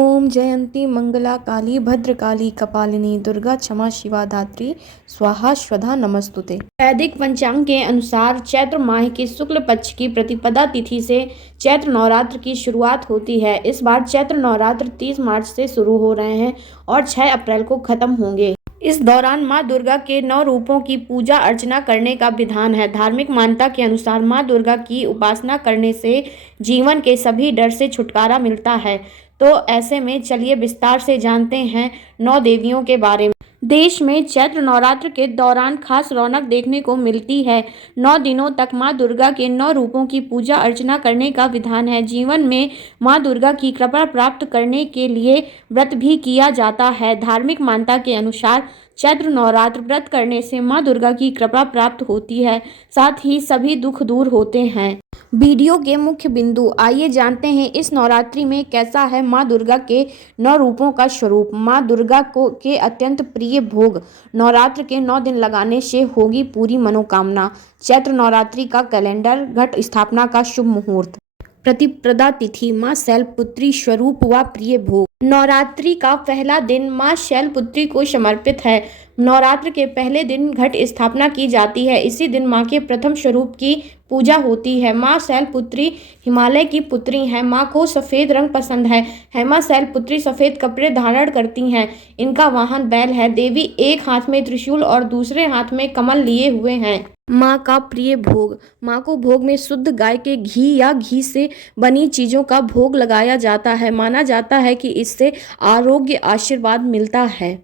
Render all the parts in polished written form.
ओम जयंती मंगला काली भद्रकाली कपालिनी दुर्गा क्षमा शिवा धात्री स्वाहा स्वधा नमस्तुते। वैदिक पंचांग के अनुसार चैत्र माह की शुक्ल पक्ष की प्रतिपदा तिथि से चैत्र नवरात्र की शुरुआत होती है। इस बार चैत्र नवरात्र 30 मार्च से शुरू हो रहे हैं और 6 अप्रैल को खत्म होंगे। इस दौरान मां दुर्गा के 9 रूपों की पूजा अर्चना करने का विधान है। धार्मिक मान्यता के अनुसार मां दुर्गा की उपासना करने से जीवन के सभी डर से छुटकारा मिलता है। तो ऐसे में चलिए विस्तार से जानते हैं 9 देवियों के बारे में। देश में चैत्र नवरात्र के दौरान खास रौनक देखने को मिलती है। 9 दिनों तक मां दुर्गा के 9 रूपों की पूजा अर्चना करने का विधान है। जीवन में मां दुर्गा की कृपा प्राप्त करने के लिए व्रत भी किया जाता है। धार्मिक मान्यता के अनुसार चैत्र नवरात्र व्रत करने से मां दुर्गा की कृपा प्राप्त होती है, साथ ही सभी दुख दूर होते हैं। वीडियो के मुख्य बिंदु, आइए जानते हैं इस नवरात्रि में कैसा है मां दुर्गा के 9 रूपों का स्वरूप। मां दुर्गा को के अत्यंत प्रिय भोग। नवरात्र के 9 दिन लगाने से होगी पूरी मनोकामना। चैत्र नवरात्रि का कैलेंडर, घट स्थापना का शुभ मुहूर्त। प्रतिपदा तिथि, मां शैलपुत्री स्वरूप व प्रिय भोग। नवरात्रि का पहला दिन मां शैलपुत्री को समर्पित है। नवरात्र के पहले दिन घट स्थापना की जाती है। इसी दिन मां के प्रथम स्वरूप की पूजा होती है। मां शैलपुत्री हिमालय की पुत्री हैं। मां को सफ़ेद रंग पसंद है। मां शैलपुत्री सफ़ेद कपड़े धारण करती हैं। इनका वाहन बैल है। देवी एक हाथ में त्रिशूल और दूसरे हाथ में कमल लिए हुए हैं। मां का प्रिय भोग, मां को भोग में शुद्ध गाय के घी या घी से बनी चीज़ों का भोग लगाया जाता है। माना जाता है कि इससे आरोग्य आशीर्वाद मिलता है।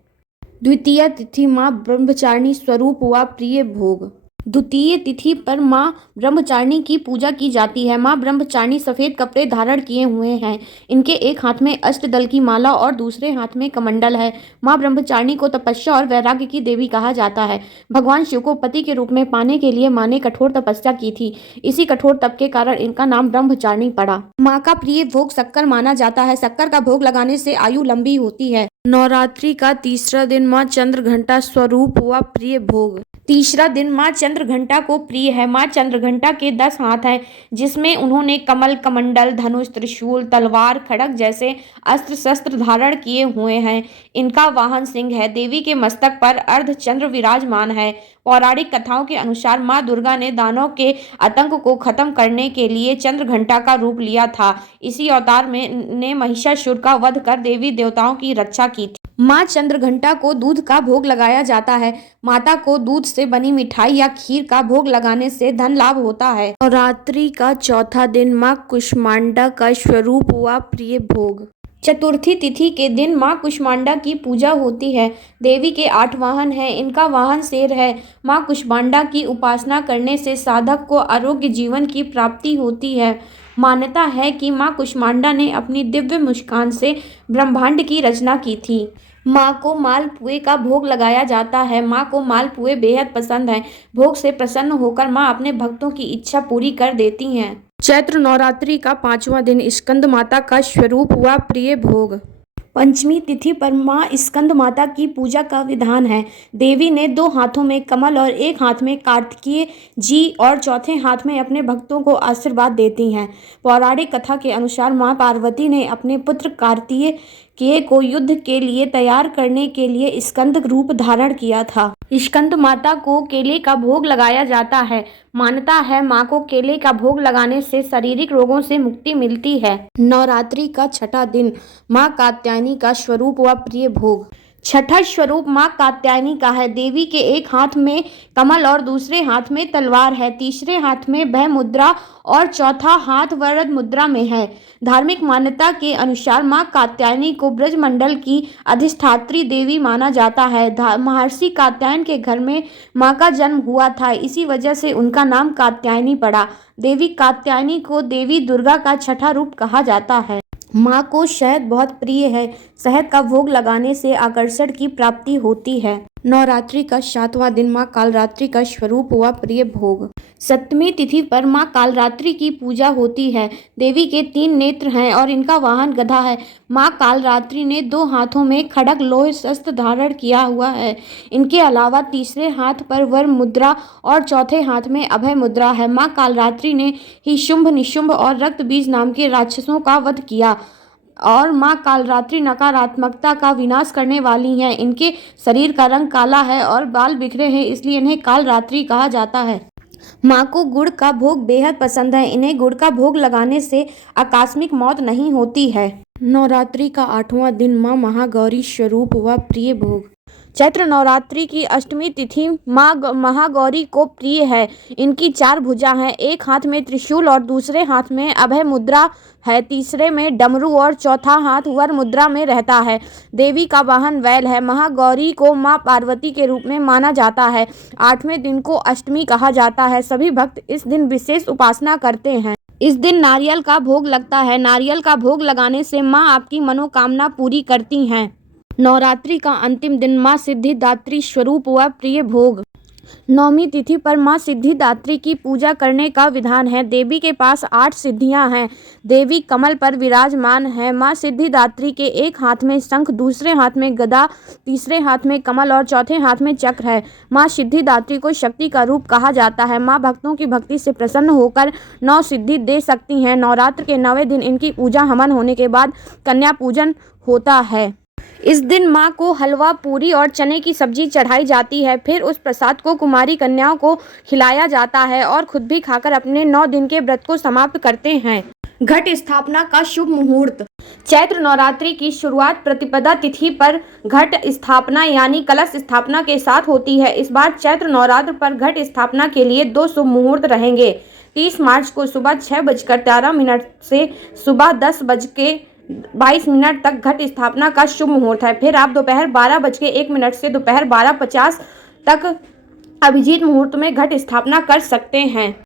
द्वितीय तिथि, मां ब्रह्मचारिणी स्वरूप व प्रिय भोग। द्वितीय तिथि पर मां ब्रह्मचारिणी की पूजा की जाती है। मां ब्रह्मचारिणी सफ़ेद कपड़े धारण किए हुए हैं। इनके एक हाथ में अष्टदल की माला और दूसरे हाथ में कमंडल है। मां ब्रह्मचारिणी को तपस्या और वैराग्य की देवी कहा जाता है। भगवान शिव को पति के रूप में पाने के लिए मां ने कठोर तपस्या की थी। इसी कठोर तप के कारण इनका नाम ब्रह्मचारिणी पड़ा। मां का प्रिय भोग शक्कर माना जाता है। शक्कर का भोग लगाने से आयु लंबी होती है। नवरात्रि का तीसरा दिन मां चंद्रघंटा स्वरूप व प्रिय भोग। तीसरा दिन मां चंद्रघंटा को प्रिय है। मां चंद्रघंटा के 10 हाथ हैं, जिसमें उन्होंने कमल, कमंडल, धनुष, त्रिशूल, तलवार, खड्ग जैसे अस्त्र शस्त्र धारण किए हुए हैं। इनका वाहन सिंह है। देवी के मस्तक पर अर्धचंद्र विराजमान है। पौराणिक कथाओं के अनुसार मां दुर्गा ने दानवों के आतंक को खत्म करने के लिए चंद्रघंटा का रूप लिया था। इसी अवतार में ने महिषासुर का वध कर देवी देवताओं की रक्षा की थी। मां चंद्रघंटा को दूध का भोग लगाया जाता है। माता को दूध से बनी मिठाई या खीर का भोग लगाने से धन लाभ होता है। नवरात्रि का चौथा दिन मां कुष्मांडा का स्वरूप व प्रिय भोग। चतुर्थी तिथि के दिन मां कुष्मांडा की पूजा होती है। देवी के 8 वाहन हैं। इनका वाहन शेर है। मां कुष्मांडा की उपासना करने से साधक को आरोग्य जीवन की प्राप्ति होती है। मान्यता है कि मां कुष्मांडा ने अपनी दिव्य मुस्कान से ब्रह्मांड की रचना की थी। मां को मालपुए का भोग लगाया जाता है। मां को मालपुए बेहद पसंद हैं। भोग से प्रसन्न होकर मां अपने भक्तों की इच्छा पूरी कर देती हैं। चैत्र नवरात्रि का 5वां दिन स्कंद माता का स्वरूप व प्रिय भोग। पंचमी तिथि पर मां स्कंद माता की पूजा का विधान है। देवी ने 2 हाथों में कमल और एक हाथ में कार्तिकेय जी और चौथे हाथ में अपने भक्तों को आशीर्वाद देती हैं। पौराणिक कथा के अनुसार मां पार्वती ने अपने पुत्र कार्तिकेय को युद्ध के लिए तैयार करने के लिए स्कंद रूप धारण किया था। स्कंद माता को केले का भोग लगाया जाता है। मान्यता है मां को केले का भोग लगाने से शारीरिक रोगों से मुक्ति मिलती है। नवरात्रि का छठा दिन मां कात्यायनी का स्वरूप व प्रिय भोग। छठा स्वरूप मां कात्यायनी का है। देवी के एक हाथ में कमल और दूसरे हाथ में तलवार है। तीसरे हाथ में भय मुद्रा और चौथा हाथ वरद मुद्रा में है। धार्मिक मान्यता के अनुसार मां कात्यायनी को ब्रजमंडल की अधिष्ठात्री देवी माना जाता है। महर्षि कात्यायन के घर में मां का जन्म हुआ था। इसी वजह से उनका नाम कात्यायनी पड़ा। देवी कात्यायनी को देवी दुर्गा का छठा रूप कहा जाता है। मां को शहद बहुत प्रिय है। शहद का भोग लगाने से आकर्षण की प्राप्ति होती है। नवरात्रि का 7वां दिन मां कालरात्रि का स्वरूप व प्रिय भोग। 7वीं तिथि पर मां कालरात्रि की पूजा होती है। देवी के 3 नेत्र हैं और इनका वाहन गधा है। मां कालरात्रि ने 2 हाथों में खड्ग लोह शस्त्र धारण किया हुआ है। इनके अलावा तीसरे हाथ पर वर मुद्रा और चौथे हाथ में अभय मुद्रा है। मां कालरात्रि ने ही शुंभ, निशुंभ और रक्त बीज नाम के राक्षसों का वध किया। और माँ कालरात्रि नकारात्मकता का विनाश करने वाली हैं। इनके शरीर का रंग काला है और बाल बिखरे हैं, इसलिए इन्हें कालरात्रि कहा जाता है। माँ को गुड़ का भोग बेहद पसंद है। इन्हें गुड़ का भोग लगाने से आकस्मिक मौत नहीं होती है। नवरात्रि का 8वां दिन माँ महागौरी स्वरूप व प्रिय भोग। चैत्र नवरात्रि की अष्टमी तिथि माँ महागौरी को प्रिय है। इनकी 4 भुजा हैं, एक हाथ में त्रिशूल और दूसरे हाथ में अभय मुद्रा है, तीसरे में डमरू और चौथा हाथ वर मुद्रा में रहता है। देवी का वाहन बैल है। महागौरी को माँ पार्वती के रूप में माना जाता है। 8वें दिन को अष्टमी कहा जाता है। सभी भक्त इस दिन विशेष उपासना करते हैं। इस दिन नारियल का भोग लगता है। नारियल का भोग लगाने से माँ आपकी मनोकामना पूरी करती हैं। नवरात्रि का अंतिम दिन माँ सिद्धिदात्री स्वरूप व प्रिय भोग। 9वीं तिथि पर माँ सिद्धिदात्री की पूजा करने का विधान है। देवी के पास 8 सिद्धियां हैं। देवी कमल पर विराजमान है। माँ सिद्धिदात्री के एक हाथ में शंख, दूसरे हाथ में गदा, तीसरे हाथ में कमल और चौथे हाथ में चक्र है। माँ सिद्धिदात्री को शक्ति का रूप कहा जाता है। माँ भक्तों की भक्ति से प्रसन्न होकर 9 सिद्धि दे सकती हैं। नवरात्र के 9वें दिन इनकी पूजा हवन होने के बाद कन्या पूजन होता है। इस दिन माँ को हलवा, पूरी और चने की सब्जी चढ़ाई जाती है। फिर उस प्रसाद को कुमारी कन्याओं को खिलाया जाता है और खुद भी खाकर अपने 9 दिन के व्रत को समाप्त करते हैं। घट स्थापना का शुभ मुहूर्त। चैत्र नवरात्रि की शुरुआत प्रतिपदा तिथि पर घट स्थापना यानी कलश स्थापना के साथ होती है। इस बार चैत्र नवरात्र पर घट स्थापना के लिए 2 शुभ मुहूर्त रहेंगे। 30 मार्च को सुबह 6:13 से सुबह 10:22 तक घट स्थापना का शुभ मुहूर्त है। फिर आप दोपहर 12:01 से दोपहर 12:50 तक अभिजीत मुहूर्त में घट स्थापना कर सकते हैं।